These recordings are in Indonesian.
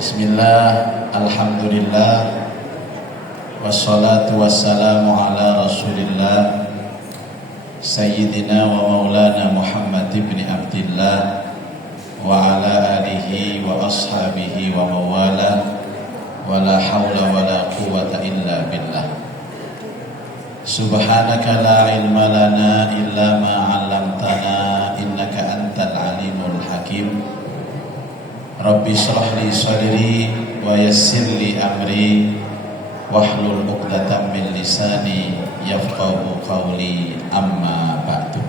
Bismillah, alhamdulillah, wassalatu wassalamu ala rasulillah Sayyidina wa maulana Muhammad ibn Abdillah wa ala alihi wa ashabihi wa mawala wa la hawla wa la quwwata illa billah. Subhanaka la ilma lana illa ma 'allamtana innaka antal alimul hakim. Rabbi shrah li sadri wa yassir li amri wahlul 'uqdatam min lisani yafqahu qawli, amma ba'du.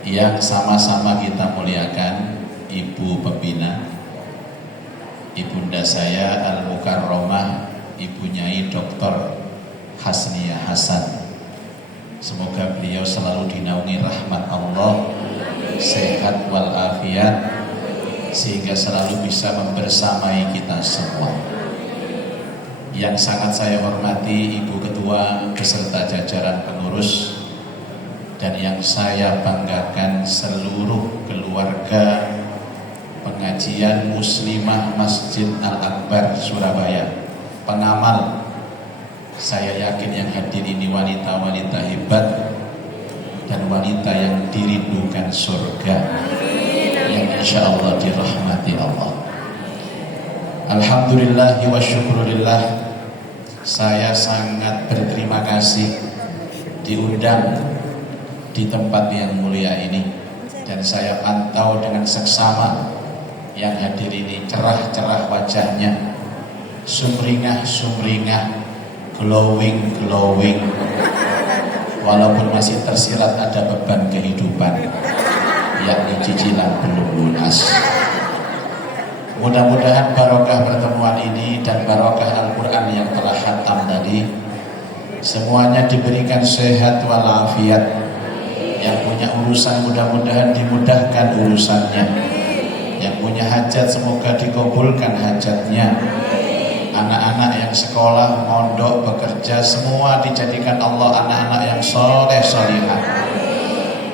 Yang sama-sama kita muliakan Ibu Pembina, Ibunda saya Al-Mukarramah, Ibu Nyai Dr. Hasnia Hasan. Semoga beliau selalu dinaungi rahmat Allah, sehat walafiat, sehingga selalu bisa membersamai kita semua. Yang sangat saya hormati Ibu Ketua beserta jajaran pengurus, dan yang saya banggakan seluruh keluarga pengajian Muslimah Masjid Al-Akbar Surabaya, pengamal. Saya yakin yang hadir ini wanita-wanita hebat dan wanita yang dirindukan surga, yang insya Allah dirahmati Allah. Alhamdulillah wa syukurillah, saya sangat berterima kasih diundang di tempat yang mulia ini, dan saya pantau dengan seksama yang hadir ini cerah-cerah wajahnya, sumringah-sumringah, glowing, walaupun masih tersirat ada beban kehidupan, yakni cicilan belum lunas. Mudah-mudahan barokah pertemuan ini dan barokah Al-Quran yang telah khatam tadi, semuanya diberikan sehat walafiat. Yang punya urusan mudah-mudahan dimudahkan urusannya, yang punya hajat semoga dikabulkan hajatnya. Anak-anak yang sekolah, mondok, bekerja, semua dijadikan Allah anak-anak yang soleh solihah.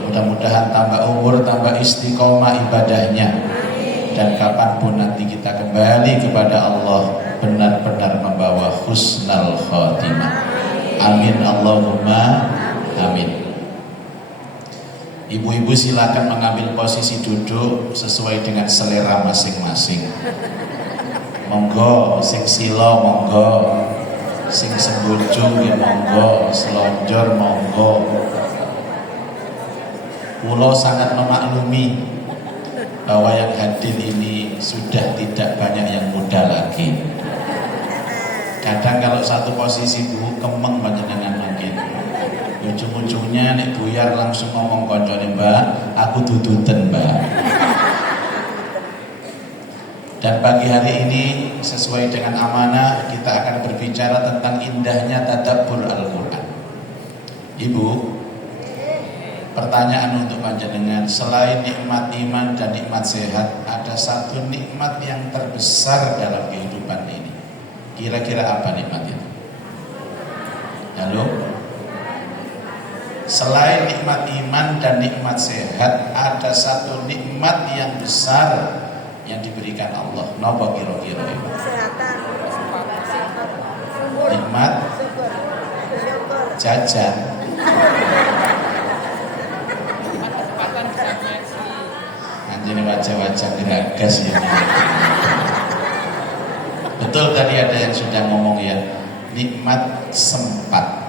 Mudah-mudahan tambah umur, tambah istiqomah ibadahnya, dan kapanpun nanti kita kembali kepada Allah benar-benar membawa husnal khotimah. Amin Allahumma amin. Ibu-ibu silakan mengambil posisi duduk sesuai dengan selera masing-masing. Monggo, sing silo monggo, sing sembojo ya monggo, selonjor monggo. Kula sangat memaklumi bahwa yang hadir ini sudah tidak banyak yang muda lagi. Kadang kalau satu posisi Bu kemeng panjenengan mungkin. Ujung-ujungnya nek buyar langsung ngomong koncone, Mbak, aku duduten, Mbak. Dan pagi hari ini sesuai dengan amanah kita akan berbicara tentang indahnya tadabbur Al-Quran. Ibu, pertanyaan untuk panjenengan, selain nikmat iman dan nikmat sehat, ada satu nikmat yang terbesar dalam kehidupan ini. Kira-kira apa nikmat itu? Halo? Selain nikmat iman dan nikmat sehat, ada satu nikmat yang besar yang diberikan Allah. Napa kira-kira itu? Kesehatan. Nikmat jajan. Anjene wajah-wajah geragas ya. Betul tadi ada yang sudah ngomong ya, nikmat sempat.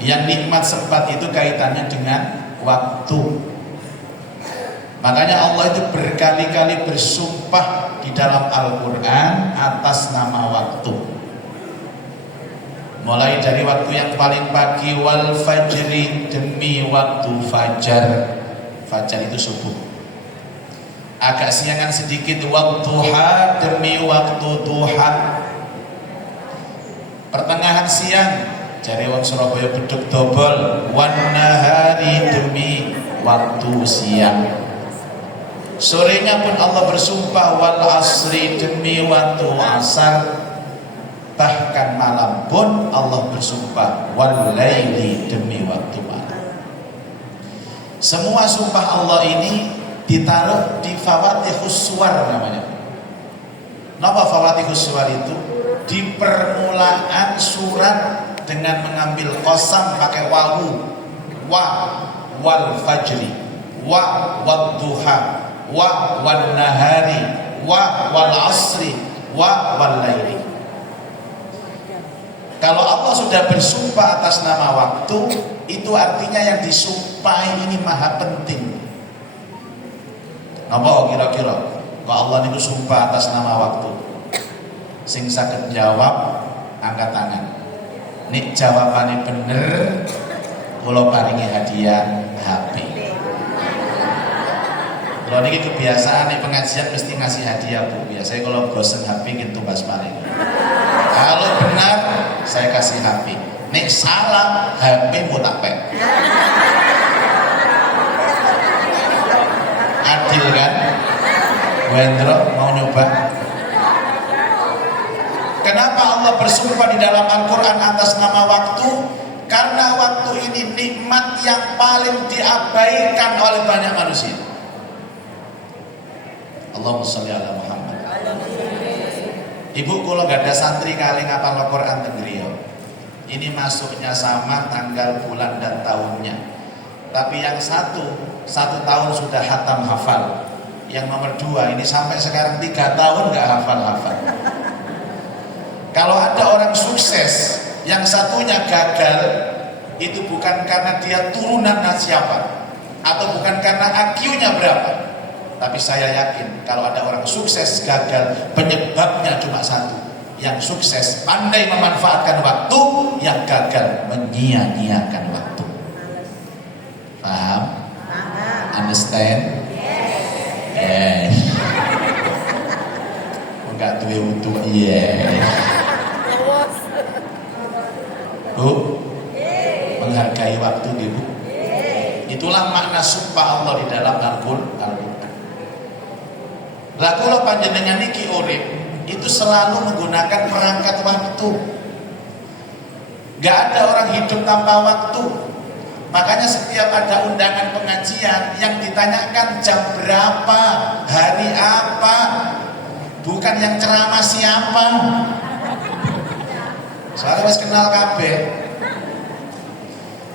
Yang nikmat sempat itu kaitannya dengan waktu. Makanya Allah itu berkali-kali bersumpah di dalam Al-Quran atas nama waktu. Mulai dari waktu yang paling pagi, wal fajri, demi waktu fajar. Fajar itu subuh. Agak siangan sedikit, waktuha, demi waktu duha. Pertengahan siang, jare wong Surabaya beduk dobol, wan nahari, demi waktu siang. Sorenya pun Allah bersumpah, wal asri, demi waktu asar. Bahkan malam pun Allah bersumpah, wal laili, demi waktu malam. Semua sumpah Allah ini ditaruh di Fawatihus Suwar namanya. Napa Fawatihus Suwar itu? Di permulaan surat dengan mengambil qasam pakai wawu, wa wal fajri, wa wad duha, wa wan nahari, wa wal asri, wa wal laili. Kalau Allah sudah bersumpah atas nama waktu, itu artinya yang disumpahi ini maha penting. Apa kira-kira? Kalau Allah itu sumpah atas nama waktu, sing saged jawab angkat tangan. Nek jawabannya bener, kula paringi hadiah HP. Kalau ini kebiasaan nih pengajian mesti ngasih hadiah Bu. Biasanya kalau bosen HP gitu pas paling. Kalau benar saya kasih HP. Nek salah HP mau tak pek. Adil kan? Wendro mau nyoba? Kenapa Allah bersumpah di dalam Al-Quran atas nama waktu? Karena waktu ini nikmat yang paling diabaikan oleh banyak manusia. Allahumma sholli ala Muhammad. Ibu kalau gak ada santri kali ngapal Al-Quran tenggerio. Ini masuknya sama tanggal, bulan dan tahunnya. Tapi yang satu tahun sudah hatam hafal. Yang nomor 2 ini sampai sekarang 3 tahun gak hafal-hafal. Kalau ada orang sukses, yang satunya gagal, itu bukan karena dia turunan siapa, atau bukan karena IQ-nya berapa. Tapi saya yakin kalau ada orang sukses gagal, penyebabnya cuma satu. Yang sukses pandai memanfaatkan waktu, yang gagal menyia-nyiakan waktu. Paham? Understand? Yes. Enggak duwe untuk yes. Bu, menghargai waktu Ibu. Itulah makna sumpah Allah di dalam Al-Quran. Lah kula panjenengan iki urip itu selalu menggunakan perangkat waktu. Gak ada orang hidup tanpa waktu. Makanya setiap ada undangan pengajian yang ditanyakan jam berapa, hari apa, bukan yang ceramah siapa. Soalnya masih kenal kabeh.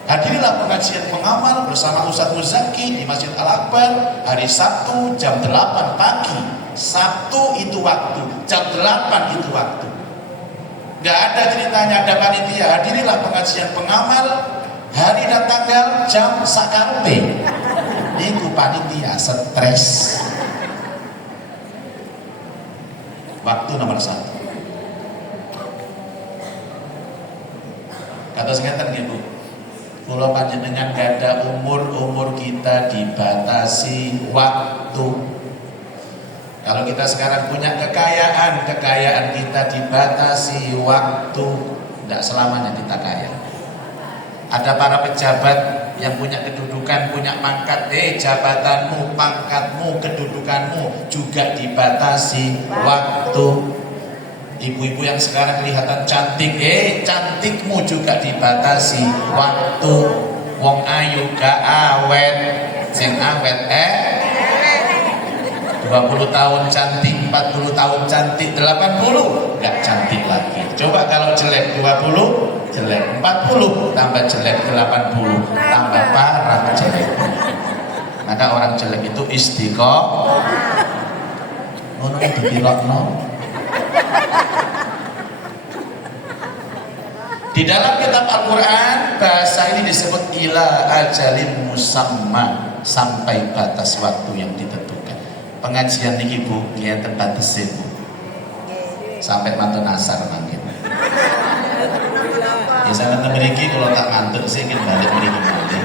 Hadirilah pengajian pengamal bersama Ustadz Muzaki di Masjid Al-Akbar hari Sabtu jam 8 pagi. Sabtu itu waktu, jam 8 itu waktu. Gak ada ceritanya ada panitia. Hadirilah pengajian pengamal hari dan tanggal jam sakarepe. Niku panitia stres. Waktu nomor 1. Kata sengatan Ibu, kalau panjenengan gak ada umur kita dibatasi waktu. Kalau kita sekarang punya kekayaan kita dibatasi waktu. Tidak selamanya kita kaya. Ada para pejabat yang punya kedudukan, punya pangkat, jabatanmu, pangkatmu, kedudukanmu juga dibatasi waktu. Ibu-ibu yang sekarang kelihatan cantik, cantikmu juga dibatasi waktu. Wong ayu gak awet, sing awet 20 tahun cantik, 40 tahun cantik, 80 gak cantik lagi. Coba kalau jelek 20, jelek 40, tambah jelek 80, tambah parah jelek. Maka orang jelek itu istiqomah. Ngono dipirokno. Di dalam kitab Al-Quran bahasa ini disebut ila ajalin musamma, sampai batas waktu yang ditentukan. Pengajian niki Bu, dia terbatas Bu. Sampai mantu nasar mangkin. Ya sana memiliki kalau tak mantu sih ingin balik memiliki.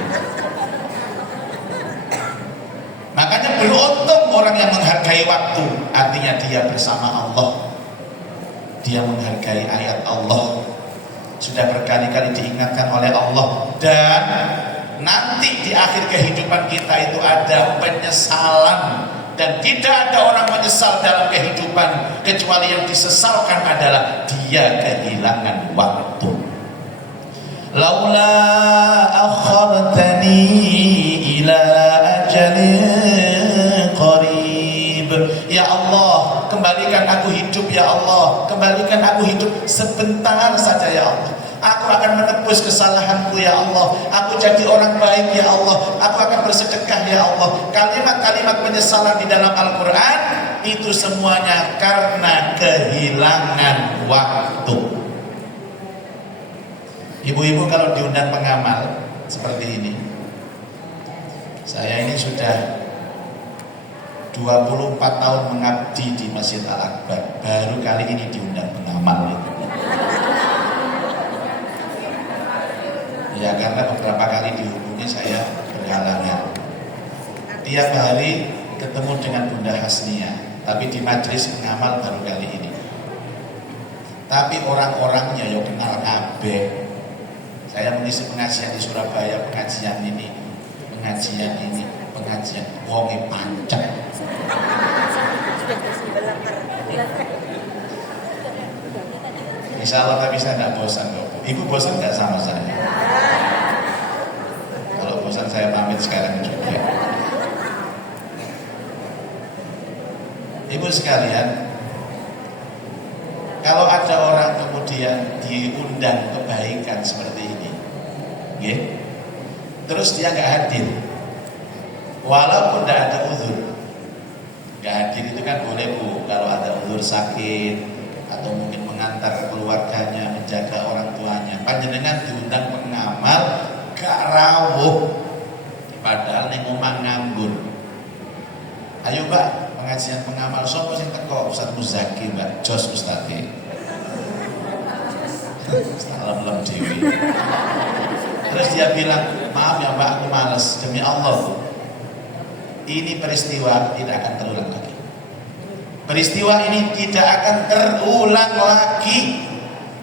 Makanya beruntung orang yang menghargai waktu, artinya dia bersama Allah. Dia menghargai ayat Allah. Sudah berkali-kali diingatkan oleh Allah. Dan nanti di akhir kehidupan kita itu ada penyesalan. Dan tidak ada orang menyesal dalam kehidupan kecuali yang disesalkan adalah dia kehilangan waktu. Laula akhartani ila ajalin betul. Ya Allah, kembalikan aku hidup ya Allah, kembalikan aku hidup sebentar saja ya Allah. Aku akan menebus kesalahanku ya Allah. Aku jadi orang baik ya Allah. Aku akan bersedekah ya Allah. Kalimat-kalimat penyesalan di dalam Al-Quran itu semuanya karena kehilangan waktu. Ibu-ibu kalau diundang pengamal seperti ini, saya ini sudah 24 tahun mengabdi di Masjid Al-Akbar, baru kali ini diundang pengamal. Ya karena beberapa kali dihubungi saya berhalangan. Tiap hari ketemu dengan Bunda Hasnia, tapi di majelis pengamal baru kali ini. Tapi orang-orangnya yo kenal kabeh. Saya mengisi pengajian di Surabaya, pengajian ini, pengajian wonge pancet. Insya Allah tapi saya tidak bosan kok. Ibu bosan nggak sama saya? Kalau bosan saya pamit sekarang juga. Ibu sekalian, kalau ada orang kemudian diundang kebaikan seperti ini, ya, terus dia nggak hadir, walaupun tidak ada uzur, nggak hadir itu kan boleh bu, kalau ada uzur sakit atau mungkin mengantar keluarganya, menjaga orang tuanya, panjenengan diundang pengamal gak rawuh, padahal ning omah nganggur. Ayo mbak, pengajian pengamal sopo sing teko? Ustaz Muzaki mbak, jos ustadz. Salam lem dewi. Terus dia bilang, maaf ya mbak, aku males. Demi Allah, ini peristiwa tidak akan terulang lagi. Peristiwa ini tidak akan terulang lagi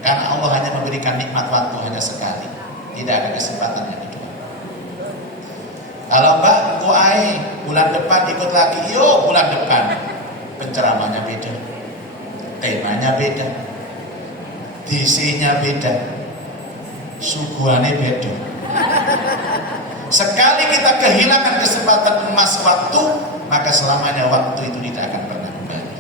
karena Allah hanya memberikan nikmat waktu hanya sekali, tidak ada kesempatan yang kedua. Kalau mbak, engko ae bulan depan ikut lagi, yo bulan depan penceramahnya beda, temanya beda, DC-nya beda, suguhannya beda. Sekali kita kehilangan kesempatan emas waktu, maka selamanya waktu itu tidak akan pernah kembali.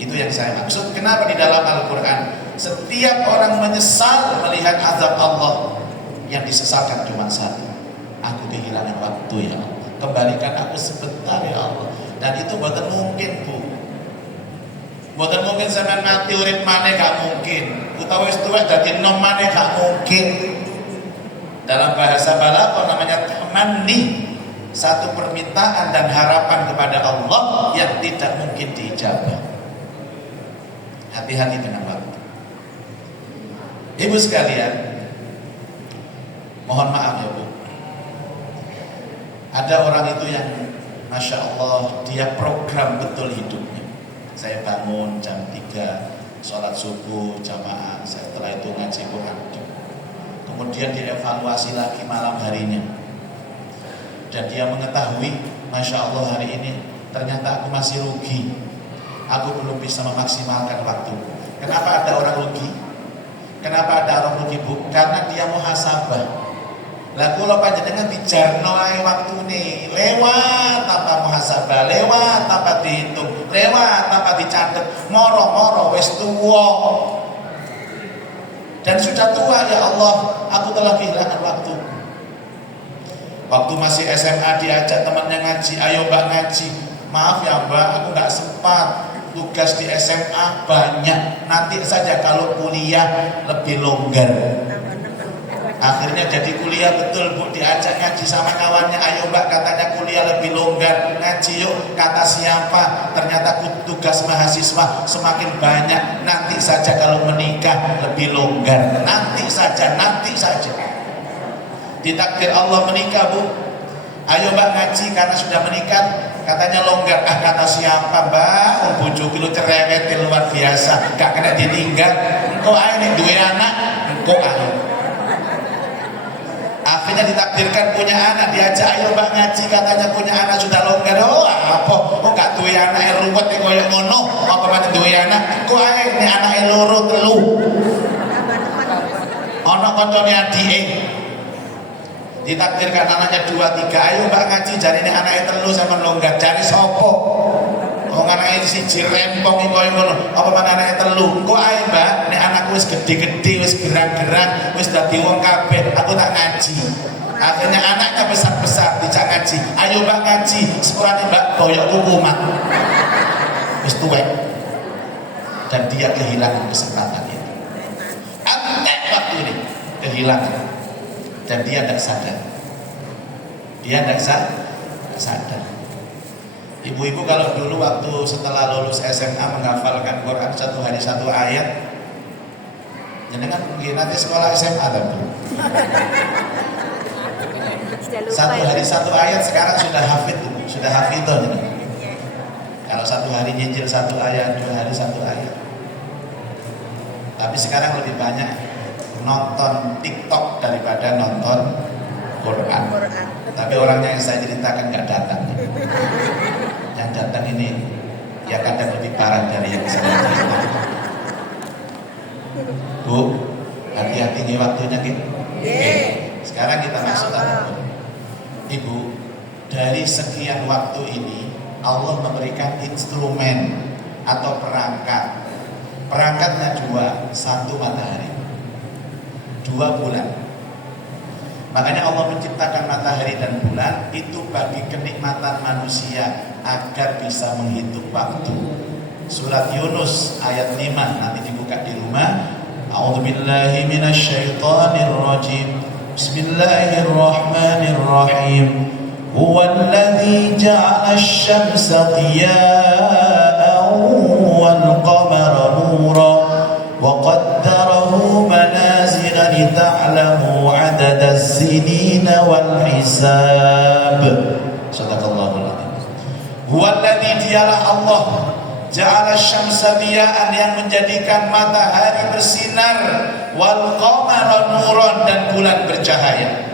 Itu yang saya maksud. Kenapa di dalam Al-Quran setiap orang menyesal melihat azab Allah, yang disesalkan cuma satu, aku kehilangan waktu ya Allah, kembalikan aku sebentar ya Allah. Dan itu bukan mungkin bu, bukan mungkin sampean mati urip maneh gak mungkin, utawa wis tuwek dadi enom maneh gak mungkin. Dalam bahasa balaghah namanya tamanni, satu permintaan dan harapan kepada Allah yang tidak mungkin diijabah. Hati-hati dengan waktu. Ibu sekalian, mohon maaf ya bu, ada orang itu yang Masya Allah dia program betul hidupnya. Saya bangun jam 3, sholat subuh jamaah, setelah itu ngaji Quran, kemudian dievaluasi lagi malam harinya, dan dia mengetahui Masya Allah hari ini ternyata aku masih rugi, aku belum bisa memaksimalkan waktu. Kenapa ada orang rugi? Kenapa ada orang rugi bu? Karena dia muhasabah. Lah kula panjenengan dijarno ae waktune, lewat tanpa muhasabah, lewat tanpa dihitung, lewat tanpa dicatet, moro-moro wis tuwa. Dan sudah tua ya Allah, aku telah kehilangan waktu. Waktu masih SMA diajak temannya ngaji, ayo mbak ngaji. Maaf ya mbak, aku gak sempat, tugas di SMA banyak, nanti saja kalau kuliah lebih longgar. Akhirnya jadi kuliah betul bu, diajak ngaji sama kawannya, ayo mbak katanya kuliah lebih longgar, ngaji yuk, kata siapa, ternyata tugas mahasiswa semakin banyak, nanti saja kalau menikah lebih longgar, nanti saja. Ditakdir Allah menikah bu, ayo mbak ngaji karena sudah menikah, katanya longgar, kata siapa mbak, bojo kilo cerewet luar biasa, gak kena ditinggal, engkau ayo nih duwe anak, engkau ayo. Akhirnya ditakdirkan punya anak, diajak ayo mbak ngaji, katanya punya anak sudah longgar. Oh apa, kok gak duwe anak ruwet yang koyo ngono, apa mana duwe anak, kok ae ini anak loro telu, ono koncone adike, ditakdirkan anaknya 2, 3, ayo mbak ngaji, jari ini anaknya telu sama longgar, jari sopo, Wong anake siji rempong iki koyo ngono. Apa manane telu? Kok ae, Mbak, nek anakku wis gede-gede, wis gerang-gerang, wis dadi wong kabeh, aku tak ngaji. Akhirnya anaknya besar-besar dijak ngaji. Ayo Mbak ngaji, sepurane Mbak boyokku kumat. Wis tuwek. Dan dia kehilangan kesempatan itu. Antek waktu ini kehilangan. Dan dia tidak sadar. Dia tidak sadar. Ibu-ibu kalau dulu waktu setelah lulus SMA menghafalkan Quran satu hari satu ayat, jenengan mungkin nanti sekolah SMA tentu. Satu hari satu ayat sekarang sudah hafidh. Kalau satu hari nyicil satu ayat, 2 hari satu ayat. Tapi sekarang lebih banyak nonton TikTok daripada nonton Quran. Tapi orangnya yang saya ceritakan nggak datang. Yang datang ini ya kadang lebih parah dari yang saya ceritakan. Bu, hati-hati nih waktunya gitu. Sekarang kita masuk dalam. Ibu, dari sekian waktu ini Allah memberikan instrumen atau perangkat. Perangkatnya 2, 1 matahari, 2 bulan. Makanya Allah menciptakan matahari dan bulan itu bagi kenikmatan manusia agar bisa menghitung waktu. Surat Yunus ayat 5 nanti dibuka di rumah. A'udzubillahi minasyaitonirrajim. Bismillahirrahmanirrahim. Huwallazi ja'ala asy-syamsa diya'an wal qamara nuran wa qaddarahu manazila lita'lamu 'adada as-sinina wal hisab. Shadaqallahul adzim. Huwallazi dialah Allah ja'ala asy-syamsa diya'an yang menjadikan matahari bersinar wal qamara nuran dan bulan bercahaya.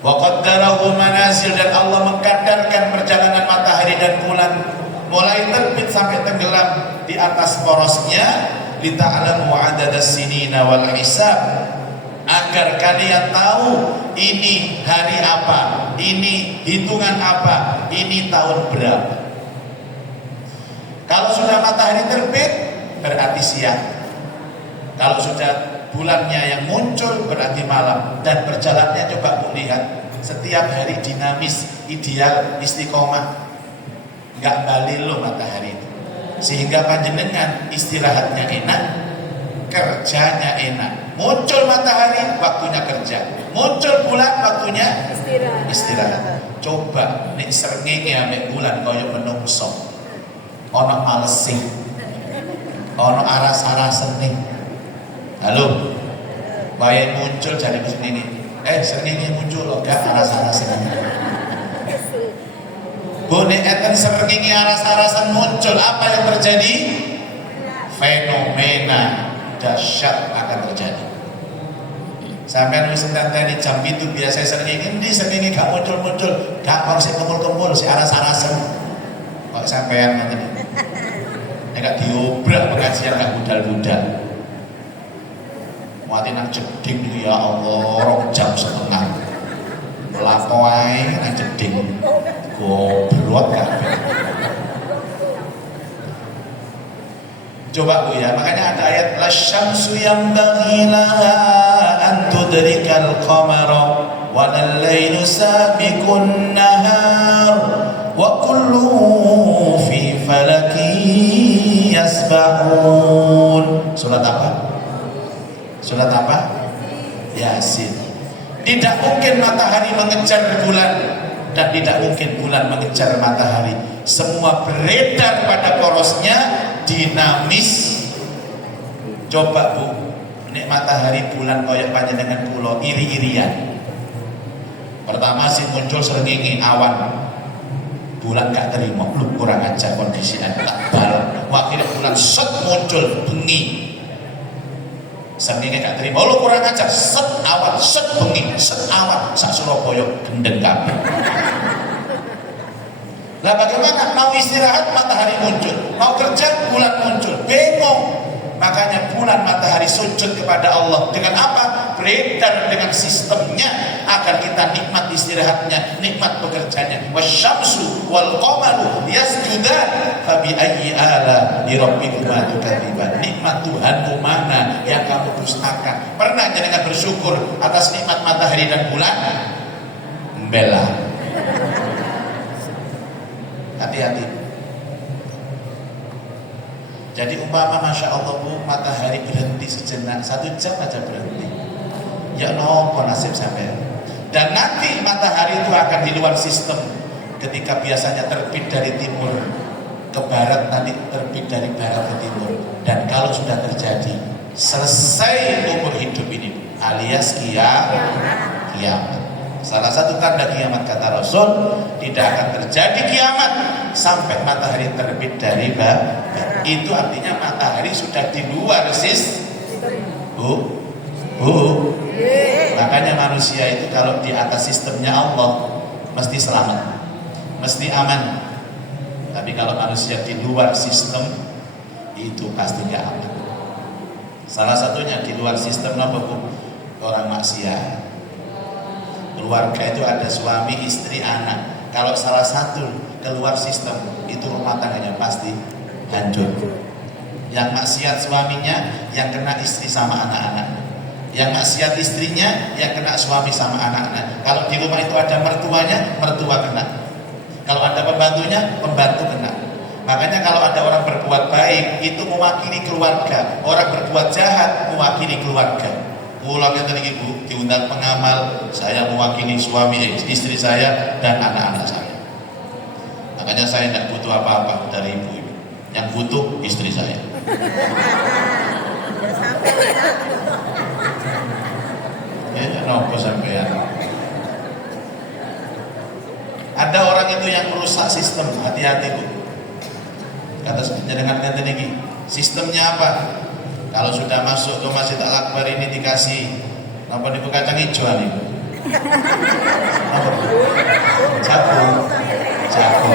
Wa qaddarahu manazil dan Allah mengkadarkan perjalanan matahari dan bulan mulai terbit sampai tenggelam di atas porosnya lita'lamu 'adadas sinina wal hisab agar kalian tahu ini hari apa, ini hitungan apa, ini tahun berapa. Kalau sudah matahari terbit berarti siang. Kalau sudah bulannya yang muncul berarti malam. Dan berjalannya coba Bu lihat, setiap hari dinamis, ideal, istiqomah, nggak balilo matahari itu. Sehingga panjenengan istirahatnya enak, kerjanya enak. Muncul matahari waktunya kerja, muncul bulan waktunya istirahat. Coba nek srengenge ambek bulan kaya menungso, ono malesing, ono aras-arasene. Halo, bayang muncul dari sini. Srengenge muncul loh, gak aras-arasan. Bonek eten srengenge aras-arasan muncul, apa yang terjadi? Fenomena dahsyat akan terjadi. Sampai wis ngenteni jam itu biasa srengenge, endi srengenge gak muncul-muncul, gak kok sik kumpul-kumpul, sik aras-arasan. Kok sampean ngoten iki. Nek diobrak pengajian gak budal-budal. Mati nang jeding ya Allah 2 jam setengah. Melaku ae nang jeding. Goblok kabeh. Coba Bu ya, makanya ada ayat lasyamsu yanbaghi laha an tudrikal qamara wal lailu sabiqun nahar wa kullu fi falakin yasbahun. Surat apa? Surat apa? Yasin. Tidak mungkin matahari mengejar bulan dan tidak mungkin bulan mengejar matahari. Semua beredar pada porosnya, dinamis. Coba Bu, nek matahari bulan koyok panjenengan kula iri-irian. Pertama sih muncul srengenge awan. Bulan gak terima, lu kurang ajar kondisi tak bal. Akhirnya bulan set muncul bengi. Srengenge gak terima, lu kurang ajar, set awan, set bengi, set awan, sak Surabaya gendeng kabeh. Lah bagaimana? Mau istirahat matahari muncul, mau kerja bulan muncul, bingung. Makanya bulan matahari sujud kepada Allah dengan apa? beredar dengan sistemnya agar kita nikmat istirahatnya, nikmat bekerjanya. Wasyamsu wal qamaru yasjudan fabi ayyi ala rabbikuma tukadziban. Nikmat Tuhanmu mana yang kamu dustakan? Pernah jenengan bersyukur atas nikmat matahari dan bulan? Bela. Hati-hati. Jadi umpama Masya Allah Bu, matahari berhenti sejenak, 1 jam aja berhenti, ya nopo nasib sampai. Dan nanti matahari itu akan di luar sistem. Ketika biasanya terbit dari timur ke barat, nanti terbit dari barat ke timur. Dan kalau sudah terjadi, selesai umur hidup ini, alias kiamat. Salah satu tanda kiamat kata Rasul, tidak akan terjadi kiamat sampai matahari terbit dari barat. Itu artinya matahari sudah di luar Makanya manusia itu kalau di atas sistemnya Allah mesti selamat, mesti aman. Tapi kalau manusia di luar sistem itu pasti gak aman. Salah satunya di luar sistem apa Bu? Orang maksiat. Keluarga itu ada suami, istri, anak. Kalau salah satu keluar sistem, itu rumah tangganya pasti hancur. Yang maksiat suaminya, yang kena istri sama anak-anak. Yang maksiat istrinya, yang kena suami sama anak-anak. Kalau di rumah itu ada mertuanya, mertua kena. Kalau ada pembantunya, pembantu kena. Makanya kalau ada orang berbuat baik, itu mewakili keluarga. Orang berbuat jahat, mewakili keluarga. Ulangnya tadi Ibu diundang pengamal, saya mewakili suami, istri saya dan anak-anak saya. Makanya saya tidak butuh apa-apa dari Ibu. Yang butuh istri saya. Ya, nopo sampean. Ada orang itu yang merusak sistem, hati-hati Bu. Kata dengan kata ini, sistemnya apa? Kalau sudah masuk ke Masjid Al-Akbar ini dikasih apa nih kacang hijau nih? Jago.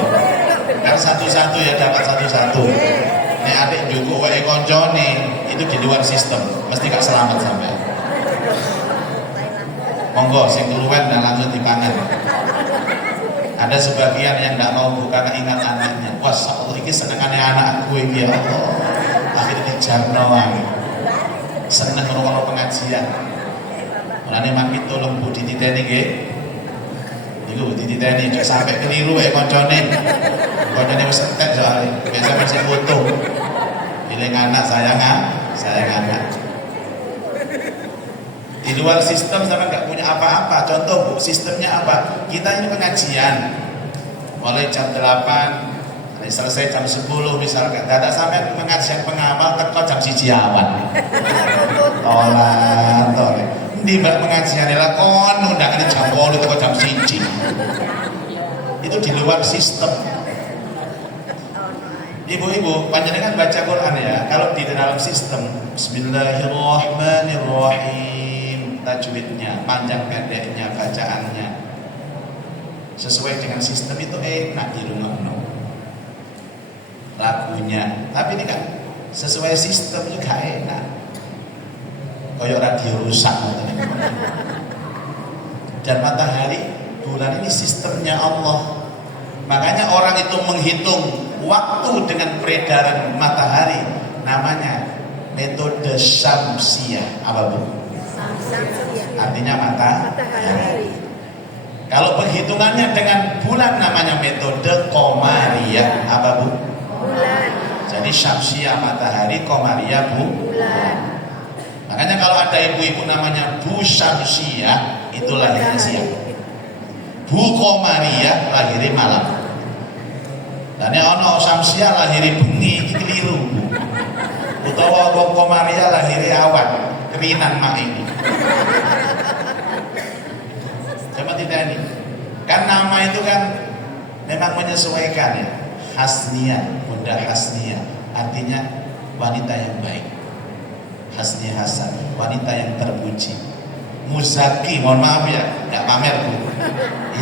Kan satu-satu ya dapat satu-satu. Nek adik juga wae koncone itu di luar sistem, mesti gak selamat sampai. Monggo sing keluwen dan langsung dipangan. Ada sebagian yang tidak mau buka karena ingat anaknya. Wah, Allah ini senengannya anakku ini ya Allah. Akhirnya dijarno seneng ngrungokno pengajian. Mulane mami tolong Bu dititeni nggih. Niku dititeni gak sampai keliru wae koncone. Koncone wis entek soalé. Biasa masih foto. Pilih anak sayang anak. Di luar sistem sama nggak punya apa-apa. Contoh Bu, sistemnya apa? Kita ini pengajian mulai jam 8 selesai jam 10 misalkan. Tidak sampai pengajian pengamal teko jam 1 awan. Tolak. Di pengajian adalah kon undangan jam 8 teko jam 1. Itu di luar sistem. Ibu-ibu, panjenengan baca Quran ya. Kalau di dalam sistem Bismillahirrahmanirrahim, tajwidnya, panjang pendeknya, bacaannya sesuai dengan sistem itu enak di rumah lagunya. Tapi ini kan sesuai sistem juga enak. Kayak radio rusak. Dan matahari, bulan ini sistemnya Allah. Makanya orang itu menghitung waktu dengan peredaran matahari, namanya metode syamsiah. Apa Bu? Artinya matahari. Kalau penghitungannya dengan bulan namanya metode qamariyah. Apa Bu? Bulan. Jadi syamsiah matahari, qamariyah bulan. Makanya kalau ada ibu-ibu namanya Bu Syamsiah, itu lahirnya siang. Bu Qamariyah lahirnya malam. Dan ono Syamsiah lahirnya bengi, itu keliru. Utawa Bu Qamariyah lahirnya awan, kerinan mak ini. Coba tidak ini. Kan nama itu kan memang menyesuaikan ya. Hasnia, Bunda Hasnia, artinya wanita yang baik. Hasnia Hasan, wanita yang terpuji. Muzaki, mohon maaf ya, nggak pamer Bu,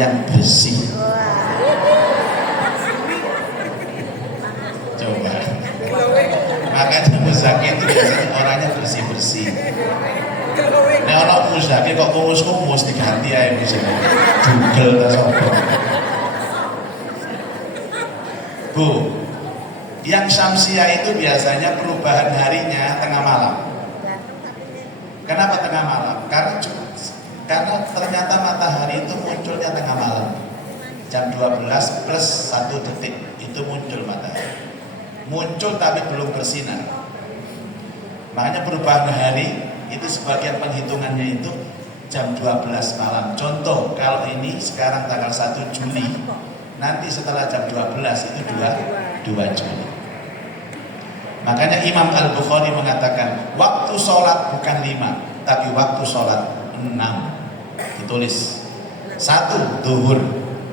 yang bersih. Coba. Makanya Muzaki itu biasanya orangnya bersih-bersih. Nah, orang muzaki kok kumus-kumus diganti aja misalnya Google atau sopo. Bu, yang Syamsiah itu biasanya perubahan harinya tengah malam. Kenapa tengah malam? Karena ternyata matahari itu munculnya tengah malam. Jam 12 plus 1 detik itu muncul matahari. Muncul tapi belum bersinar. Makanya perubahan hari itu sebagian penghitungannya itu jam 12 malam. Contoh, kalau ini sekarang tanggal 1 Juli, nanti setelah jam 12 itu 2 Juli. Makanya Imam Al-Bukhari mengatakan waktu sholat bukan 5, tapi waktu sholat 6. Ditulis 1 duhur,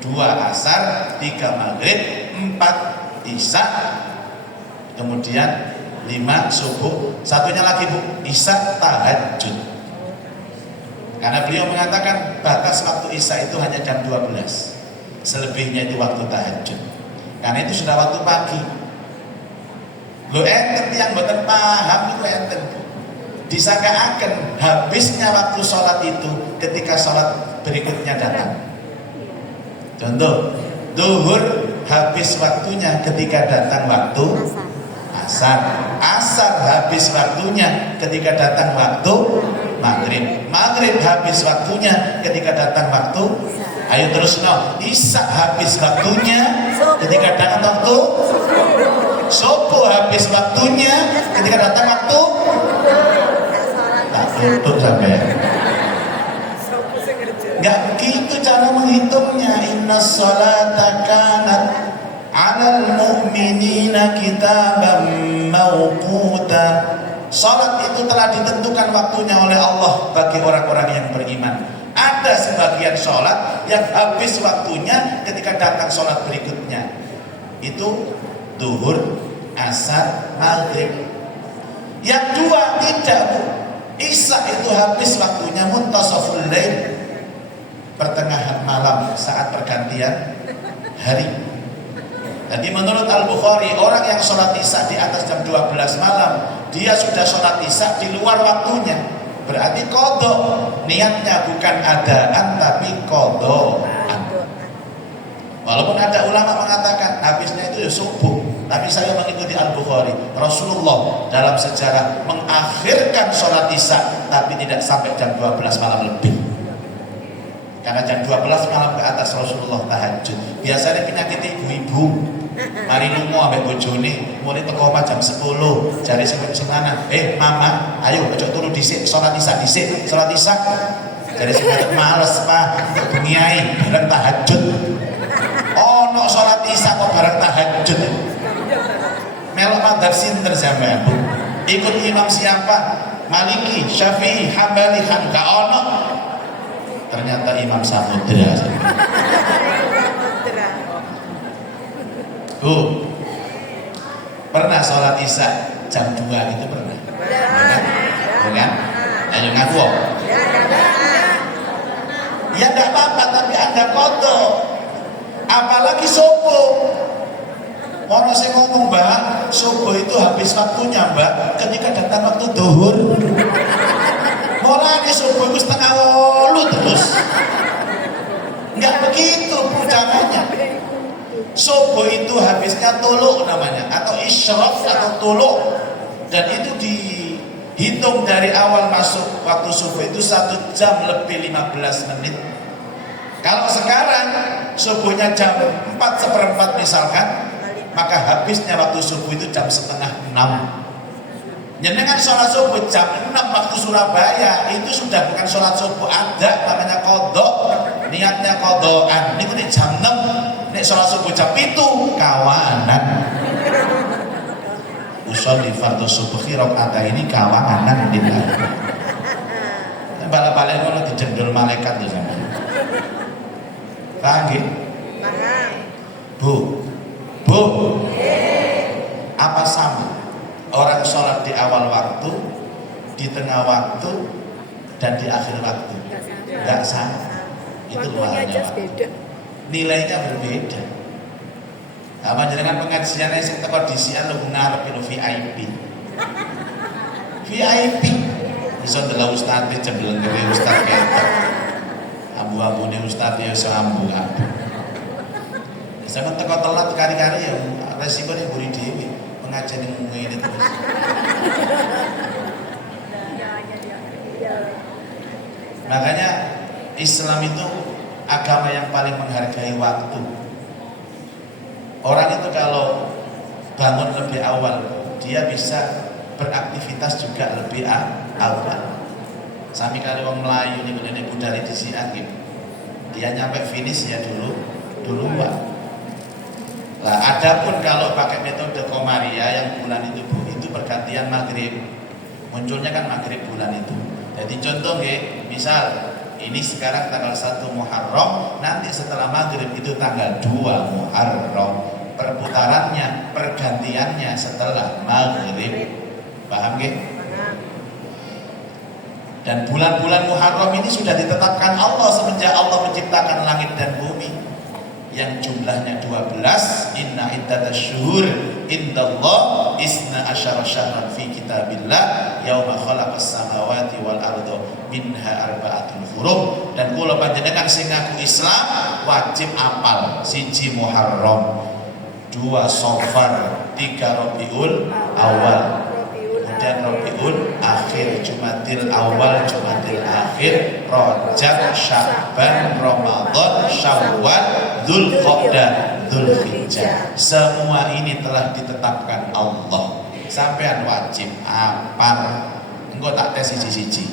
2 asar, 3 maghrib, 4 isya, kemudian 5 subuh, satunya lagi Bu, isya tahajud. Karena beliau mengatakan batas waktu isya itu hanya jam 12, selebihnya itu waktu tahajud. Karena itu sudah waktu pagi. Lo enten yang betul paham itu enten. Disangka-akan habisnya waktu sholat itu ketika sholat berikutnya datang. Contoh, duhur habis waktunya ketika datang waktu asar. Asar habis waktunya ketika datang waktu maghrib. Maghrib habis waktunya ketika datang waktu, ayo terus no. Isya habis waktunya ketika datang waktu subuh, habis waktunya ketika datang waktu. Tak tutup sampai. Enggak begitu cara menghitungnya. Inna sholata kanat 'alal mu'minina kitaban mawquta. Salat itu telah ditentukan waktunya oleh Allah bagi orang-orang yang beriman. Ada sebagian salat yang habis waktunya ketika datang salat berikutnya. Itu duhur, asar, maghrib. Yang dua tidak Bu. Isya itu habis waktunya muntasaful lail, pertengahan malam saat pergantian hari. Jadi menurut Al-Bukhari, orang yang sholat isya di atas jam 12 malam, dia sudah sholat isya di luar waktunya. Berarti qadha. Niatnya bukan adaan tapi qadhaan. Walaupun ada ulama mengatakan habisnya itu ya subuh, tapi saya mengikuti Al-Bukhari. Rasulullah dalam sejarah mengakhirkan sholat isya tapi tidak sampai jam 12 malam lebih. Karena jam 12 malam ke atas Rasulullah tahajud. Biasanya penyakit ibu-ibu mari lungo ambek bojone mulai teko jam 10 jari semana mama ayo ojo turu dhisik salat isya dhisik salat isya jari semana males Pak bengi ae bareng tahajud ono salat isya kok bareng tahajud melok madzhab sinten sampean Bu ikut imam siapa Maliki Syafi'i Hambali gak ono ternyata Imam Samudra. Bu, pernah sholat isya jam 2 itu pernah? Bukan? Ayo ngaku. Ya tidak apa-apa, tapi Anda koto. Apalagi subuh. Orang saya ngomong Mbak, subuh itu habis waktunya Mbak, ketika datang waktu duhur. Mulai subuh itu setengah 8 terus. Enggak begitu caranya. Subuh itu habisnya tuluk namanya, atau isyraq atau tuluk, dan itu dihitung dari awal masuk waktu subuh itu 1 jam lebih 15 menit. Kalau sekarang subuhnya jam 4:4 misalkan, maka habisnya waktu subuh itu jam setengah 6. Jenengan sholat subuh jam 6 waktu Surabaya itu sudah bukan sholat subuh, ada namanya qadha, niatnya qadhaan. Niku nek jam 6 nek sholat subuh jam 7 kawanan. Usolli fardhu subhi rakaat ini kawanan dinten. Bala-bala ngono dijendol malaikat lho sampeyan. Paham nggih? Paham. Bu. Apa sama? Orang sholat di awal waktu, di tengah waktu, dan di akhir waktu. Enggak sama. Itu luarnya. Nilainya berbeda. Apa jenengan pengajiannya sing teko disian lu ngarep VIP. VIP. Bisa ndelok ustaz jembeleng gede ustaz ketok. Ambu-ambune ustaz ya sambu kabeh. Sampe teko telat kari-kari ya resikone mburi dhewe pengajian ngene terus. Makanya Islam itu agama yang paling menghargai waktu. Orang itu kalau bangun lebih awal, dia bisa beraktivitas juga lebih awal. Sami kali wong Melayu niku dene budale disiake. Dia nyampe finish ya duluan. Lah adapun kalau pakai metode Qomariyah yang bulan itu pergantian maghrib. Munculnya kan maghrib bulan itu. Jadi contoh nggih, misal ini sekarang tanggal 1 Muharram, nanti setelah maghrib itu tanggal 2 Muharram. Perputarannya, pergantiannya setelah maghrib. Paham nggih? Dan bulan-bulan Muharram ini sudah ditetapkan Allah semenjak Allah menciptakan langit dan bumi, yang jumlahnya 12. Inna iddatasyuhur indallah isna asyara syahran fi kitabillah yauma khalaqas samawati wal arda minha arba'atul hurum. Dan kula panjenengan sing ngaku Islam wajib apal 1 Muharram, 2 Safar, 3 Rabiul Awal, dan Rabiul Akhir, Jumadil Awal, Jumadil Akhir, Rajab, Sya'ban, Ramadan, Syawal, Dzulqa'dah, Dzulhijjah. Semua ini telah ditetapkan Allah. Sampean wajib apal. Engko tak tes siji-siji.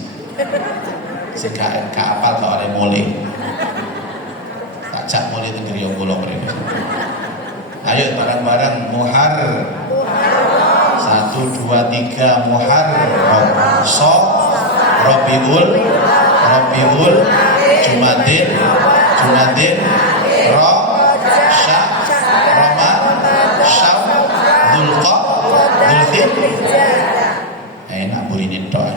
Sing gak apal kok oleh mulai. Tak jak mulai teng griya kula mrene. Ayo bareng-bareng Muharram. 1, 2, 3 Muharram, Rabiul, Jumadil, Syawal, Dzulhijjah. Enak burine tok.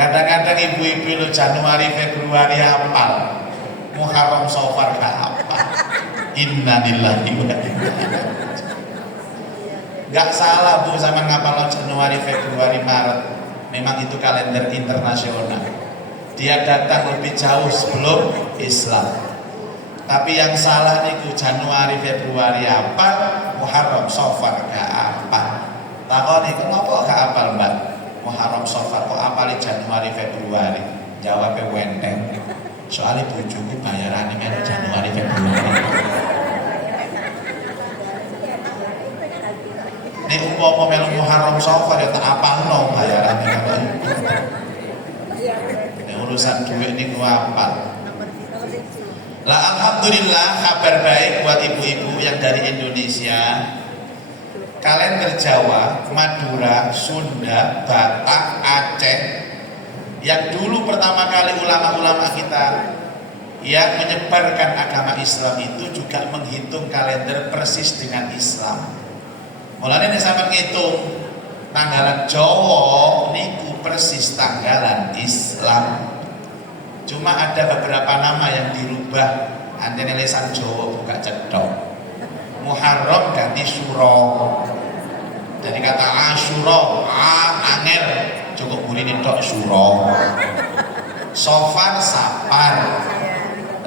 Kadang-kadang ibu-ibu lo Januari Februari hafal, Muharram Safar gak hafal. Innalillahi wa inna ilaihi raji'un. Gak salah Bu sama ngapal Januari Februari Maret. Memang itu kalender internasional. Dia datang lebih jauh sebelum Islam. Tapi yang salah niku Januari Februari hafal, Muharram Safar gak hafal. Takoni kenapa gak hafal Mbak? Muharram Safar kok apalagi Januari Februari? Jawabnya wenteng. Soalnya bojoku bayarannya kan Januari Februari. Ini umpama melu Muharram Safar ya tak apalno bayarannya kan. Ini urusan duit ini gua apal. Lah alhamdulillah kabar baik buat ibu-ibu yang dari Indonesia. Kalender Jawa, Madura, Sunda, Batak, Aceh, yang dulu pertama kali ulama-ulama kita yang menyebarkan agama Islam itu juga menghitung kalender persis dengan Islam. Mulane nek sampeyan ngitung tanggalan Jawa niku persis tanggalan Islam. Cuma ada beberapa nama yang dirubah, antene lisan Jawa buka cedhok. Muharram ganti Syuro. Jadi kata Asyura, angel, cukup burine tok Syuro. Safar Sapar.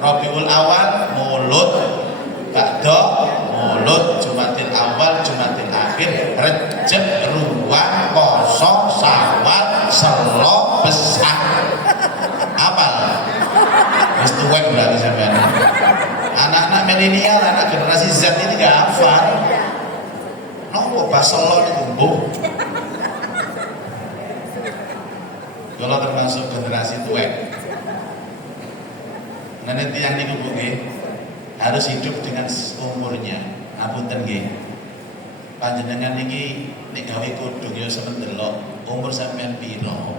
Rabiul Awal Mulut. Ba'da Mulut, Jumadil Awal, Jumadil Akhir, Rejab, Ruwah, Poso, Syawal, Selo, Besar. Apal? Wis tuwek berarti sampean. Anak-anak milenial, anak generasi Z ini gak hafal. Nopo baselon itu mbok. Kalau termasuk generasi tuwek. Nah nanti yang niku nggih harus hidup dengan umurnya. Apunten nggih. Panjenengan niki nek gawe kudung ya seneng delok umur sampean piro.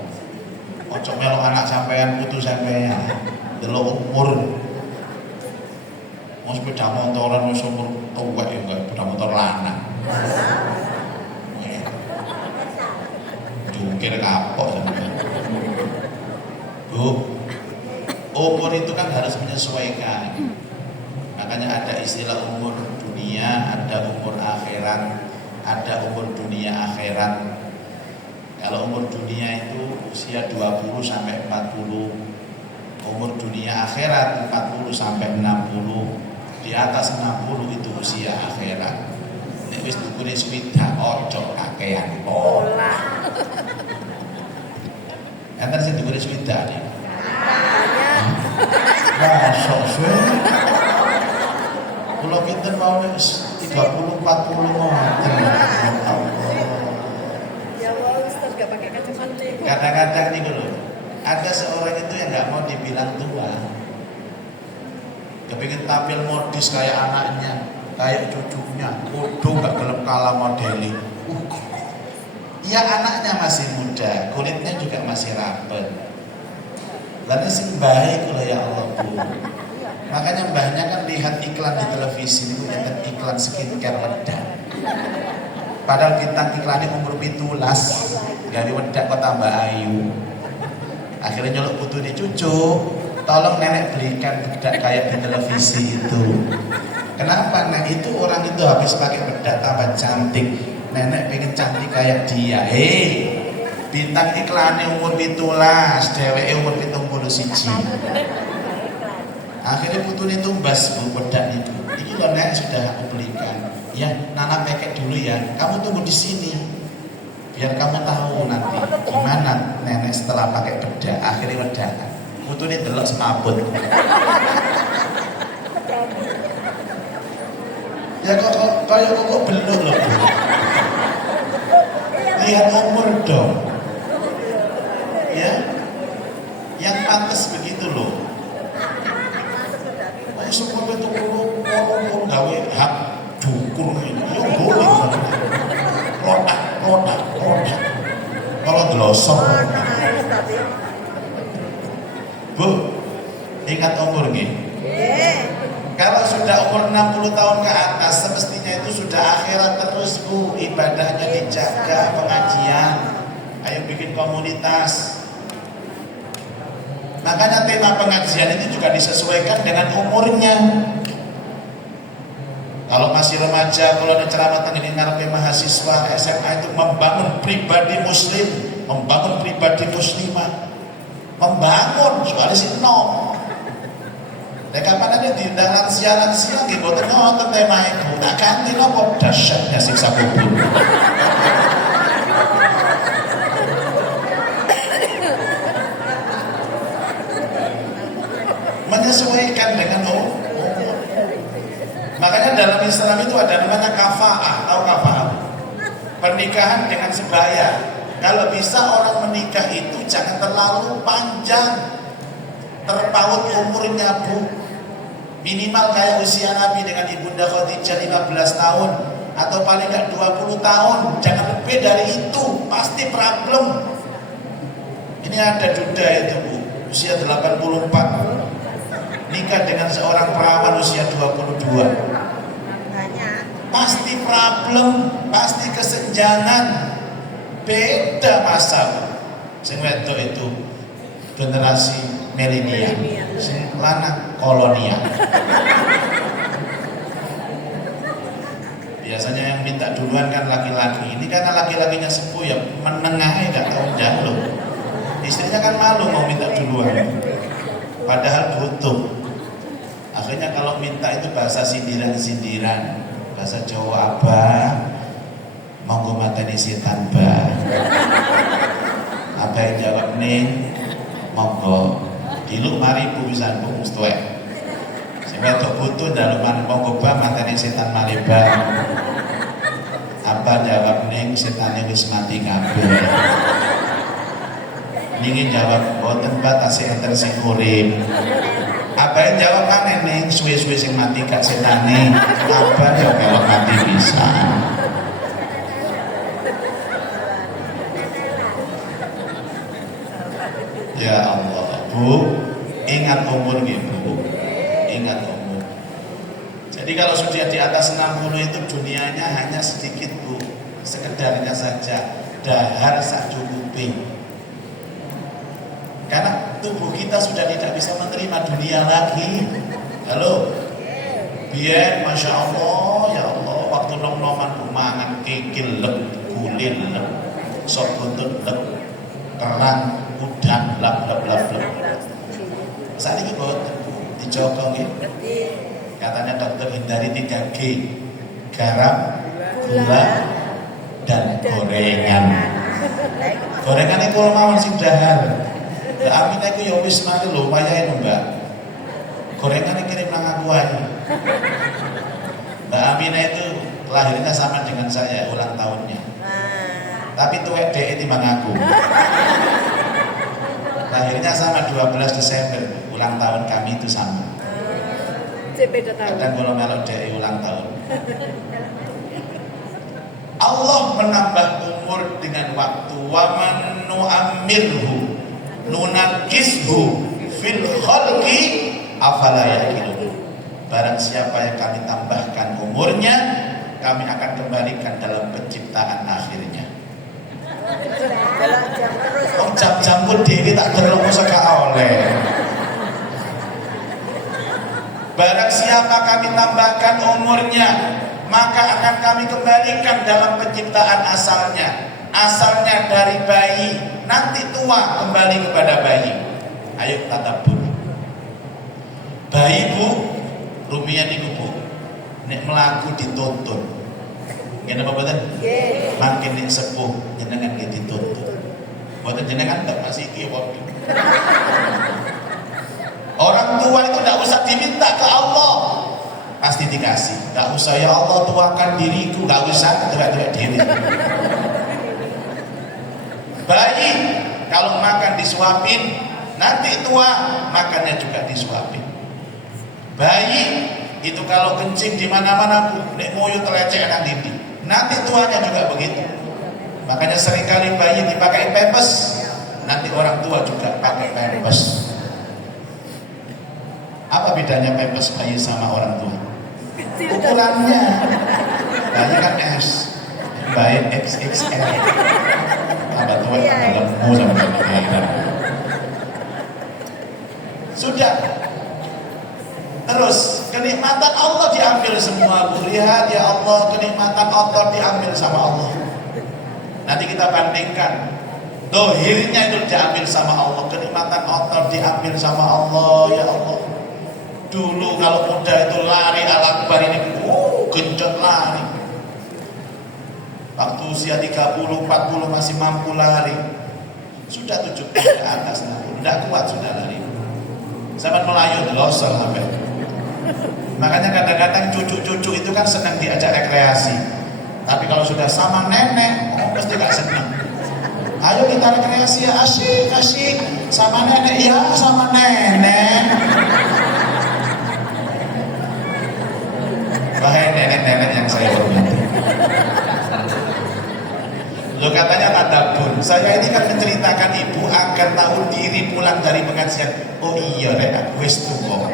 Ojo melok anak sampean putu sampean. Delok umur. Mas sepeda motoran wis umur tuwek ya enggak sepeda motor lanang. Jungkir kapok sampean. Bu, umur itu kan harus menyesuaikan. Makanya ada istilah umur dunia, ada umur akhirat, ada umur dunia akhirat. Kalau umur dunia itu usia 20 sampai 40, umur dunia akhirat 40 sampai 60. Di atas 60 itu usia akhirat. Nek wis dukune swidak ojo kakean pola. Enten sing dukune swidak nih. Masuk suwe. Kalau kita mau 30-40 mau kadang-kadang nih loh, ada seorang itu yang nggak mau dibilang tua, kepingin tampil modis kayak anaknya, kayak cucunya, udah nggak gelap kalah modeling. Iya anaknya masih muda, kulitnya juga masih rapet. Lalu sing baik kalau ya Allah Bu. Makanya mbahnya kan lihat iklan di televisi itu nyata iklan skincare wedak. Padahal bintang iklannya umur 17, dari wedak kok tambah ayu. Akhirnya nyolok putu di cucu, tolong nenek belikan bedak kayak di televisi itu. Kenapa? Nah itu orang itu habis pakai bedak tambah cantik. Nenek pengen cantik kayak dia. Bintang iklannya umur 17, dheweke umur 71. Akhirnya putune tumbas Bu bedak itu. Ini loh nek sudah aku belikan. Ya, Nana pakai dulu ya. Kamu tunggu di sini. Biar kamu tahu nanti gimana nenek setelah pakai bedak. Akhirnya wedakan. Putune delok semaput. Ya kok belum loh. Lihat umur dong. Ya. Yang pantas begitu loh. Semua itu kalau gawe hak dukun ini, ya boleh lodak. Kalau delosor, Bu, ingat umur nih. Kalau sudah umur 60 tahun ke atas, semestinya itu sudah akhirat terus Bu, ibadahnya dijaga, pengajian, ayo bikin komunitas. Makanya tema pengajian itu juga disesuaikan dengan umurnya. Kalau masih remaja, kalau ada ceramah tentang ngarepe mahasiswa SMA itu membangun pribadi muslim, membangun pribadi muslimah, membangun soalnya si nom. Dan kapan ada diundang lansia gitu, boten ngoten tema itu. Tak ganti nopo dahsyatnya siksa kubur. Menyesuaikan dengan umur. Makanya dalam Islam itu ada namanya kafa'ah. Tahu kafa'ah? Pernikahan dengan sebaya. Kalau bisa orang menikah itu jangan terlalu panjang, terpaut umurnya Bu. Minimal kayak usia Nabi dengan Ibunda Khadijah 15 tahun atau paling enggak 20 tahun. Jangan lebih dari itu, pasti problem. Ini ada duda itu Bu, usia 84. Nikah dengan seorang perawan usia 22. Pasti problem, pasti kesenjangan. Beda masa. Sing wedok itu generasi milenial, sing lanang kolonial. Biasanya yang minta duluan kan laki-laki. Ini karena laki-lakinya sepuh ya menengahnya gak tahu jalur. Istrinya kan malu mau minta duluan. Padahal butuh. Akhirnya kalau minta itu bahasa sindiran-sindiran, bahasa Jawa abah, monggo mateni setan bah. Abah yang jawab nih, monggo diluk mari bu bisa bu mustuek. Sehingga untuk butuh dalam monggo bah mateni setan mari bah. Abah jawab nih setan wis mati kabeh. Ningin jawab boten batase enter sing urip. Abah jawab mana nih suwe-suwe sing mati gak setane. Abah jawab kalau mati bisa. Ya Allah Bu, ingat umur gitu, ingat umur. Jadi kalau sudah di atas 60 itu dunianya hanya sedikit Bu, sekedarnya saja, dahar sak cukupi. Karena tubuh kita sudah tidak bisa menerima dunia lagi. Halo, Biyen Masya Allah, ya Allah, waktu nom-noman mangan kikil lep, kulit lep, sop buntut lep, kerang, udang lep lep lep lep. Saat ini buat dijokong ya. Katanya dokter hindari 3G, garam, gula, dan gorengan. Gorengan itu mawon sing dahar. Aminah itu ya wis mari lho, wayahe Mbak. Gorengan kirim nang aku aja. Mbak Aminah itu lahirnya sama dengan saya, ulang tahunnya. Tapi tuwek dhek timbang aku. Lahirnya sama 12 Desember, ulang tahun kami itu sama. Kadang kalau melok dhek ulang tahun. Allah menambah umur dengan waktu. Wa man nu'ammirhu nunakishu fil khalqi afala yaqilun. Barang siapa yang kami tambahkan umurnya, kami akan kembalikan dalam penciptaan akhirnya. Jam-jam pun diri tak terus oleh. Barang siapa kami tambahkan umurnya, maka akan kami kembalikan dalam penciptaan asalnya. Asalnya dari bayi, nanti tua kembali kepada bayi. Ayo tadabbur. Bayi bu, rumiyin niku bu, nek melaku dituntun. Ngene apa mboten? Nggih. Makin nek sepuh jenengan nggih dituntun. Mboten jenengan tak masih iki waktu. Orang tua itu tidak usah diminta ke Allah, pasti dikasih. Tidak usah ya Allah tuakan diriku, tidak usah tidak diri. Bayi kalau makan disuapin, nanti tua makannya juga disuapin. Bayi itu kalau kencing di mana-mana bu, nek moyo telecek nang dindi, nanti tuanya juga begitu. Makanya seringkali bayi dipakai pempes, nanti orang tua juga pakai pempes. Apa bedanya pempes bayi sama orang tua? Ukurannya. Bayi kan S, bayi XXL. Tambah tua tambah lemu sama bayi. Sudah. Terus kenikmatan Allah diambil semua. Lihat ya Allah, kenikmatan otot diambil sama Allah. Nanti kita bandingkan. Dohirnya itu diambil sama Allah, kenikmatan otot diambil sama Allah. Ya Allah, dulu kalau muda itu lari Al-Akbar ini gencet lari. Waktu usia 30-40 masih mampu lari. Sudah 70 ke atas, tidak kuat sudah lari. Sampai Melayu losor sampai. Makanya kadang-kadang cucu-cucu itu kan senang diajak rekreasi. Tapi kalau sudah sama nenek, pasti gak senang. Ayo kita rekreasi ya, asik sama nenek ya, sama nenek. Wahai nenek-nenek yang saya hormati. Lo katanya tadabbur. Saya ini kan menceritakan ibu agar tahu diri pulang dari pengajian. Oh iya, aku wis tuwa.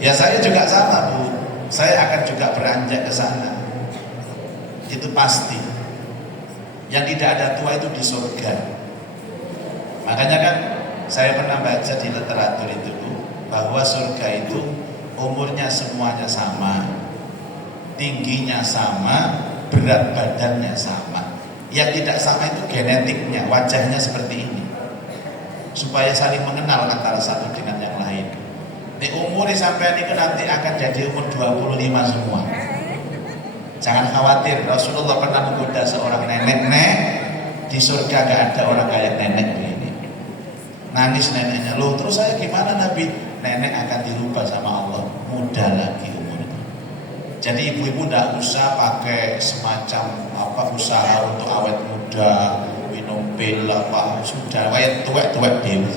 Ya saya juga sama bu. Saya akan juga beranjak ke sana. Itu pasti. Yang tidak ada tua itu di surga. Makanya kan saya pernah baca di literatur itu bu, bahwa surga itu umurnya semuanya sama, tingginya sama, berat badannya sama. Yang tidak sama itu genetiknya, wajahnya seperti ini, supaya saling mengenal antara satu dengan yang lain. Di umurnya sampai ini nanti akan jadi umur 25 semua. Jangan khawatir, Rasulullah pernah menggoda seorang nenek, di surga gak ada orang kayak nenek begini. Nangis neneknya, loh terus saya gimana Nabi? Nenek akan dirubah sama Allah, muda lagi umurnya. Jadi ibu-ibu tidak usah pakai semacam usaha untuk awet muda, minum pil apa, sudah kayak tuwek-tuwek dewi.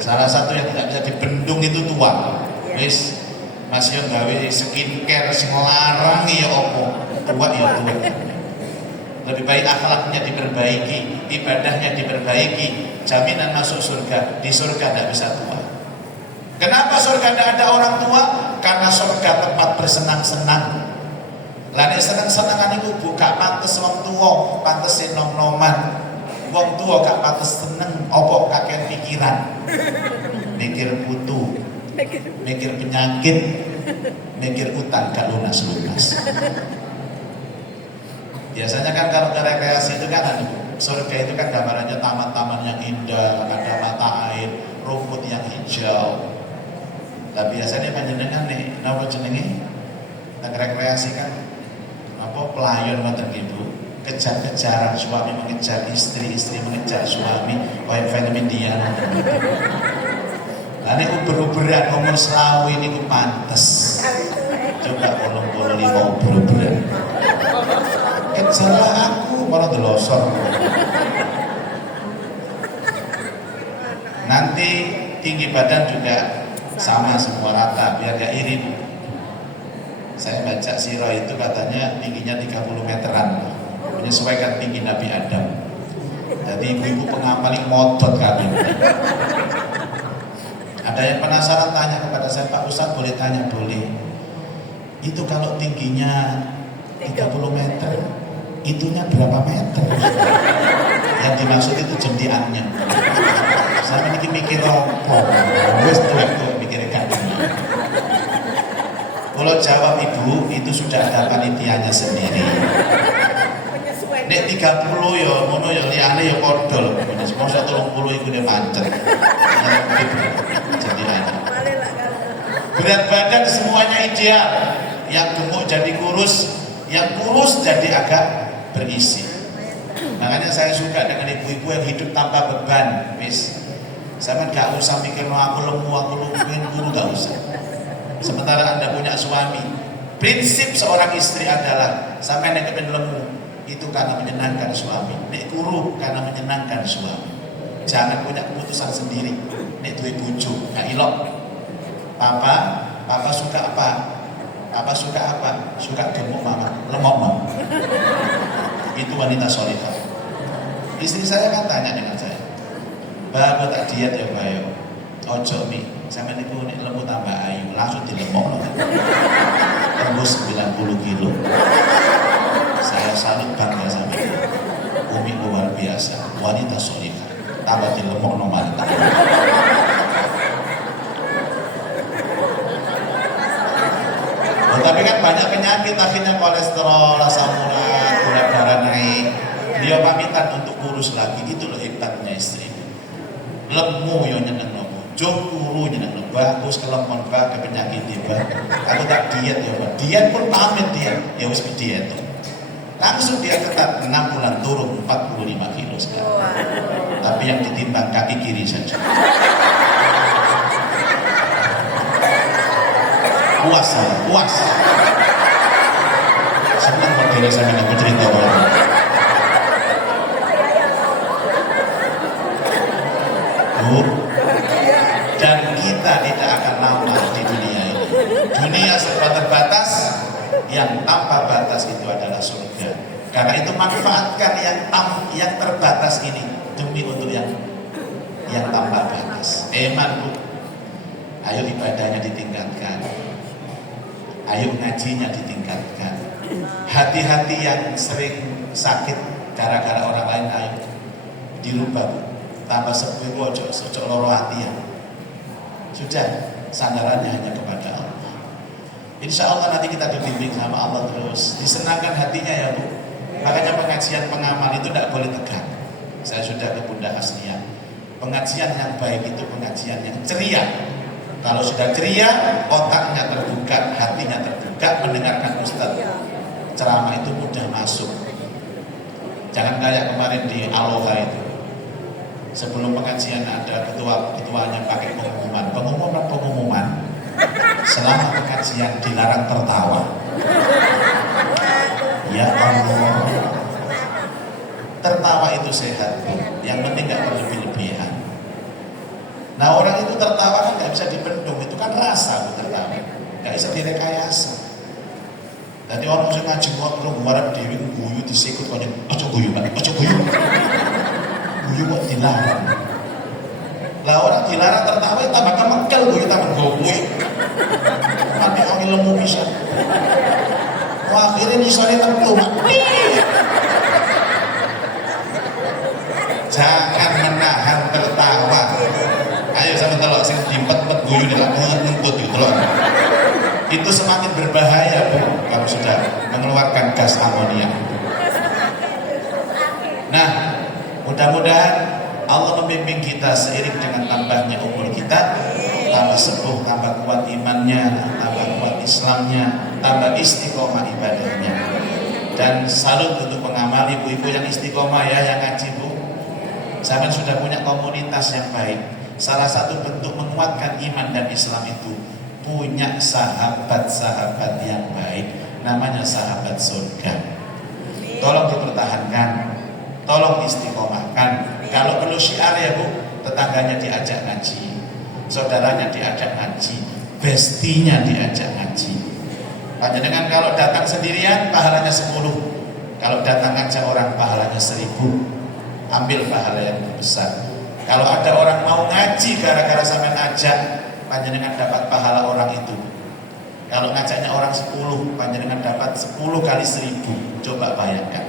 Salah satu yang tidak bisa dibendung itu tua. Wis masih gawe skincare sing larang ya opo, tua ya tua. Lebih baik akhlaknya diperbaiki, ibadahnya diperbaiki, jaminan masuk surga. Di surga tidak bisa tua. Kenapa surga tidak ada orang tua? Karena surga tempat bersenang-senang. Lah nek seneng-senengan iku buka pantes wong tuwa, pantes nom-noman. Wong tuwa gak pantes seneng, opo kakek pikiran. Mikir putu, mikir penyakit, mikir utang gak lunas-lunas. Biasanya kan kalau ke rekreasi itu kan surga itu kan gambarannya taman-taman yang indah, ada mata air, rumput yang hijau. Tapi biasanya panjenengan nih, napa jenenge? Nang rekreasi kan apa pelayan ngoten gitu. Kejar-kejaran suami mengejar istri, istri mengejar suami, kayak film India. Nah ini uber-uberan umur selawi ini ku pantes. Coba kolong-kolong lima uber-uberan. Kejarlah aku malah delosor. Nanti tinggi badan juga sama semua rata biar gak irit. Saya baca sirah itu katanya tingginya 30 meteran, menyesuaikan tinggi Nabi Adam. Jadi ibu-ibu pengamal yang modot kami. Ada yang penasaran tanya kepada saya, Pak Ustadz boleh tanya? Boleh. Itu kalau tingginya 30 meter, itunya berapa meter? Yang dimaksud itu jendiannya. Saya mikir apa? Wes tuh mikirnya kan. Kalau jawab ibu, itu sudah ada panitianya sendiri. Nek 30 ya, ngono ya liane ya kodol. Mau 130 itu dia macet. Jadi aja. Berat badan semuanya ideal. Yang gemuk jadi kurus, yang kurus jadi agak berisi. Makanya saya suka dengan ibu-ibu yang hidup tanpa beban, Miss. Saya gak usah mikir aku lemu, guru gak usah. Sementara Anda punya suami, prinsip seorang istri adalah sampai nek kepen lemu itu karena menyenangkan suami, nek guru karena menyenangkan suami. Jangan punya keputusan sendiri. Nek duwe bojo gak ilok. Papa suka apa? Papa suka apa? Suka gemuk mama, lemok mama. Itu wanita solihah. Istri saya kan tanya dengan saya, Mbak, tak diet ya Mbak ya? Ojo mi, sampe niku nek lembu tambah ayu, langsung dilemok loh. Tembus 90 kilo. Saya salut bangga sama Umi luar biasa, wanita solihah. Tambah dilemok no mantap. Oh, tapi kan banyak penyakit akhirnya kolesterol, asam urat, gula darah naik. Dia pamitan untuk kurus lagi, itu loh hebatnya istri. Lemu yo nyeneng no, jom kuru nyeneng no, bagus kelemon ke penyakit tiba. Aku tak diet ya Pak, diet pun pamit diet, ya wis diet tuh. Langsung dia ketat 6 bulan turun 45 kilo sekarang. Tapi yang ditimbang kaki kiri saja. Puas saya, puas. Senang modelnya saya aku cerita orang. Dan kita tidak akan lama di dunia ini. Dunia serba terbatas, yang tanpa batas itu adalah surga. Karena itu manfaatkan yang terbatas ini demi untuk yang tanpa batas. Bu, ayo ibadahnya ditingkatkan, ayo ngajinya ditingkatkan. Hati-hati yang sering sakit gara-gara orang lain, ayo dirubah Bu. Tambah sepuluh ojo loro hati ya. Sudah, sandarannya hanya kepada Allah. Insya Allah nanti kita dibimbing sama Allah terus. Disenangkan hatinya ya Bu. Makanya pengajian pengamal itu tidak boleh tegang. Saya sudah ke Bunda Asnia. Pengajian yang baik itu pengajian yang ceria. Kalau sudah ceria, otaknya terbuka, hatinya terbuka, mendengarkan Ustaz ceramah itu mudah masuk. Jangan kayak kemarin di Aloha itu. Sebelum pengajian ada ketuanya pakai pengumuman selama pengajian dilarang tertawa. Ya Allah, tertawa itu sehat Bu. Yang penting gak berlebih-lebihan. Nah orang itu tertawa kan gak bisa dibendung, itu kan rasa Bu tertawa, gak bisa direkayasa. Jadi orang yang ngaji waktu ngarep dhewe guyu disikut kok ojo guyu Pak, ojo guyu. Guyu kok dilarang. Lah orang dilarang tertawa tambah kemekel guyu tambah gowe. Mati orang ilmu bisa. Wah akhirnya misalnya tentu jangan menahan tertawa. Ayo sama telok sing dimpet-pet guyu nek kentut gitu loh. Itu semakin berbahaya Bu, kalau sudah mengeluarkan gas amonia. Nah, mudah-mudahan Allah membimbing kita seiring dengan tambahnya umur kita, tambah sepuh, tambah kuat imannya, tambah kuat Islamnya, tambah istiqomah ibadahnya. Dan salut untuk pengamal ibu-ibu yang istiqomah ya, yang ngaji Bu. Zaman sudah punya komunitas yang baik. Salah satu bentuk menguatkan iman dan Islam itu punya sahabat-sahabat yang baik, namanya sahabat surga. Tolong dipertahankan, tolong istiqomahkan. Kalau perlu syiar ya Bu, tetangganya diajak ngaji, saudaranya diajak ngaji, bestinya diajak ngaji. Panjenengan kalau datang sendirian pahalanya 10, kalau datang ngajak orang pahalanya 1000. Ambil pahala yang besar. Kalau ada orang mau ngaji gara-gara sampean ajak, panjenengan dapat pahala orang itu. Kalau ngajaknya orang 10, panjenengan dapat 10 kali 1000. Coba bayangkan.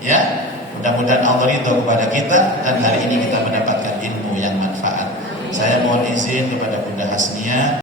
Ya, mudah-mudahan Allah ridho kepada kita dan hari ini kita mendapatkan ilmu yang manfaat. Saya mohon izin kepada Bunda Hasnia.